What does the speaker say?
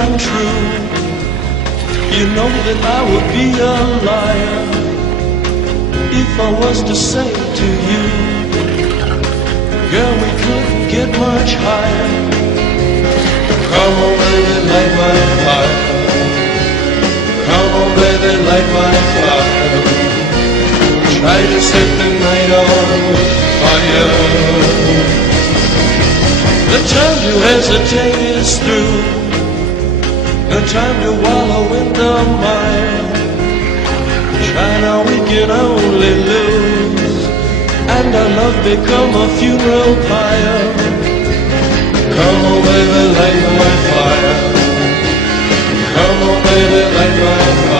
untrue. You know that I would be a liar if I was to say to you, girl, we couldn't get much higher. Come on, baby, light my fire. Come on, baby, light my fire. Try to set the night on fire. The time to hesitate is through. No time to wallow in the mire. Try now, we can only lose, and our love become a funeral pyre. Come on, baby, light my fire. Come on, baby, light my fire.